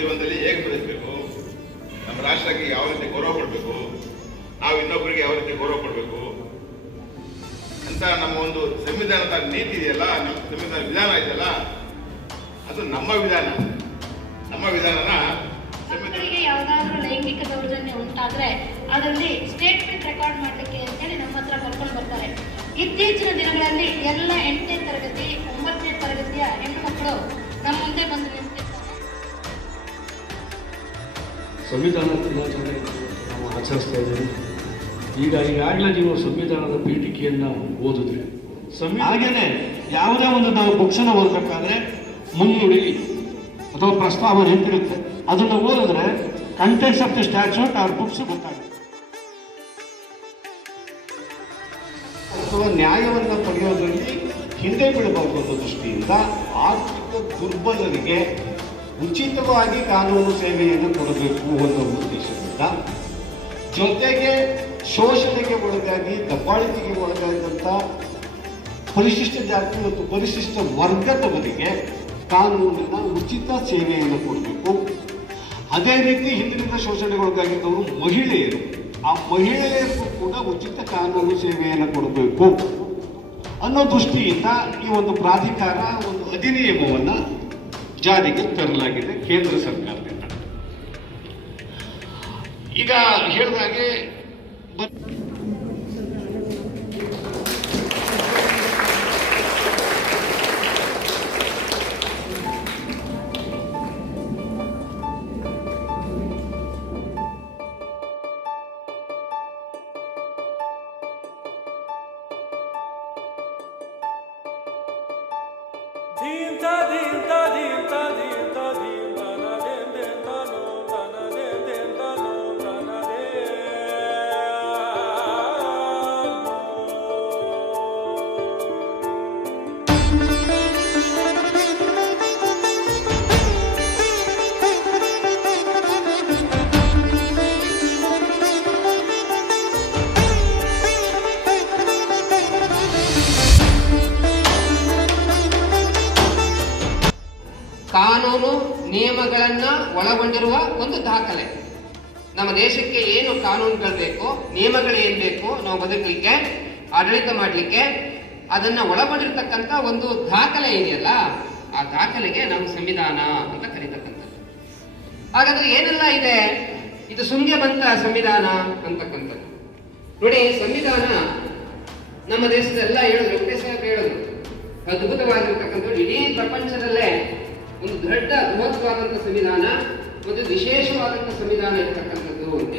ಜೀವನದಲ್ಲಿ ಹೇಗೆ ಬದುಕಬೇಕು, ನಮ್ಮ ರಾಷ್ಟ್ರಕ್ಕೆ ಯಾವ ರೀತಿ ಗೌರವ ಕೊಡಬೇಕು, ನಾವು ಇನ್ನೊಬ್ಬರಿಗೆ ಯಾವ ರೀತಿ ಗೌರವ ಕೊಡಬೇಕು ಅಂತ ನಮ್ಮ ಒಂದು ಸಂವಿಧಾನದ ನೀತಿ ಇದೆಯಲ್ಲ, ನಮ್ಮ ಸಂವಿಧಾನ ವಿಧಾನ ಇದೆಯಲ್ಲ, ಅದು ನಮ್ಮ ವಿಧಾನ. ನಮ್ಮ ವಿಧಾನನ ಯಾವ್ದಾದ್ರು ಲೈಂಗಿಕ ದೌರ್ಜನ್ಯ ಉಂಟಾದ್ರೆ ಅದರಲ್ಲಿ ಸ್ಟೇಟ್ಮೆಂಟ್ ರೆಕಾರ್ಡ್ ಮಾಡ್ಲಿಕ್ಕೆ ಅಂತೇಳಿ ನಮ್ಮ ಹತ್ರ ಕರ್ಕೊಂಡು ಬರ್ತಾರೆ. ಇತ್ತೀಚಿನ ದಿನಗಳಲ್ಲಿ ಎಲ್ಲ 8ನೇ ತರಗತಿ 9ನೇ ತರಗತಿಯ ಹೆಣ್ಣು ಮಕ್ಕಳು ನಮ್ಮ ಮುಂದೆ ಬಂದು ನಿಂತಿರ್ತಾರೆ. ಸಂವಿಧಾನ ದಿನಾಚರಣೆ ನಾವು ಆಚರಿಸ್ತಾ ಇದ್ದೇವೆ. ಈಗಾಗಲೇ ನೀವು ಸಂವಿಧಾನದ ಪೀಠಿಕೆಯನ್ನು ಓದಿದ್ರೆ ಹಾಗೇನೆ ಯಾವುದೇ ಒಂದು ನಾವು ಬುಕ್ಸನ್ನು ಓದಬೇಕಾದ್ರೆ ಮುನ್ನುಡಿ ಅಥವಾ ಪ್ರಸ್ತಾವನೆ ಅಂತಿರುತ್ತೆ. ಅದನ್ನು ಓದಿದ್ರೆ ಕಂಟೆಂಟ್ಸ್ ಆಫ್ ದ ಸ್ಟ್ಯಾಚ್ಯೂಟ್ ಅವ್ರ ಬುಕ್ಸ್ ಗೊತ್ತಾಗುತ್ತೆ. ಅಥವಾ ನ್ಯಾಯವನ್ನು ಪಡೆಯೋದ್ರಲ್ಲಿ ಹಿಂದೆ ಬೀಳಬಹುದು ಅನ್ನೋ ದೃಷ್ಟಿಯಿಂದ ಆರ್ಥಿಕ ದುರ್ಬಲರಿಗೆ ಉಚಿತವಾಗಿ ಕಾನೂನು ಸೇವೆಯನ್ನು ಕೊಡಬೇಕು ಅನ್ನೋ ಉದ್ದೇಶದಿಂದ, ಜೊತೆಗೆ ಶೋಷಣೆಗೆ ಒಳಗಾಗಿ ದಬ್ಬಾಳಿಕೆಗೆ ಒಳಗಾದಂಥ ಪರಿಶಿಷ್ಟ ಜಾತಿ ಮತ್ತು ಪರಿಶಿಷ್ಟ ವರ್ಗದವರಿಗೆ ಕಾನೂನಿನ ಉಚಿತ ಸೇವೆಯನ್ನು ಕೊಡಬೇಕು. ಅದೇ ರೀತಿ ಹಿಂದಿನಿಂದ ಶೋಷಣೆಗೊಳಗಾಗಿದ್ದವರು ಮಹಿಳೆಯರು, ಆ ಮಹಿಳೆಯರಿಗೂ ಕೂಡ ಉಚಿತ ಕಾನೂನು ಸೇವೆಯನ್ನು ಕೊಡಬೇಕು ಅನ್ನೋ ದೃಷ್ಟಿಯಿಂದ ಈ ಒಂದು ಪ್ರಾಧಿಕಾರ ಒಂದು ಅಧಿನಿಯಮವನ್ನು ಜಾರಿಗೆ ತರಲಾಗಿದೆ ಕೇಂದ್ರ ಸರ್ಕಾರದಿಂದ. ಈಗ ಹೇಳಿದಾಗೆ ಕಾನೂನು ನಿಯಮಗಳನ್ನ ಒಳಗೊಂಡಿರುವ ಒಂದು ದಾಖಲೆ. ನಮ್ಮ ದೇಶಕ್ಕೆ ಏನು ಕಾನೂನುಗಳು ಬೇಕು, ನಿಯಮಗಳು ಏನ್ ಬೇಕು, ನಾವು ಬದುಕಲಿಕ್ಕೆ, ಆಡಳಿತ ಮಾಡಲಿಕ್ಕೆ, ಅದನ್ನ ಒಳಗೊಂಡಿರ್ತಕ್ಕಂಥ ಒಂದು ದಾಖಲೆ ಇದೆಯಲ್ಲ, ಆ ದಾಖಲೆಗೆ ನಾವು ಸಂವಿಧಾನ ಅಂತ ಕರೀತಕ್ಕಂಥದ್ದು. ಹಾಗಾದ್ರೆ ಏನೆಲ್ಲ ಇದೆ, ಇದು ಸುಮ್ಗೆ ಬಂತ ಸಂವಿಧಾನ ಅಂತಕ್ಕಂಥದ್ದು. ನೋಡಿ, ಸಂವಿಧಾನ ನಮ್ಮ ದೇಶದೆಲ್ಲ ಹೇಳಿದ್ರು, ವೆಂಕಟೇಶ್ವರ ಹೇಳಿದ್ರು, ಅದ್ಭುತವಾಗಿರ್ತಕ್ಕಂಥದ್ದು, ಇಡೀ ಪ್ರಪಂಚದಲ್ಲೇ ಒಂದು ದೊಡ್ಡ ಬೃಹತ್ವಾದಂಥ ಸಂವಿಧಾನ, ಒಂದು ವಿಶೇಷವಾದಂಥ ಸಂವಿಧಾನ ಇರತಕ್ಕಂಥದ್ದು ಅಂತ.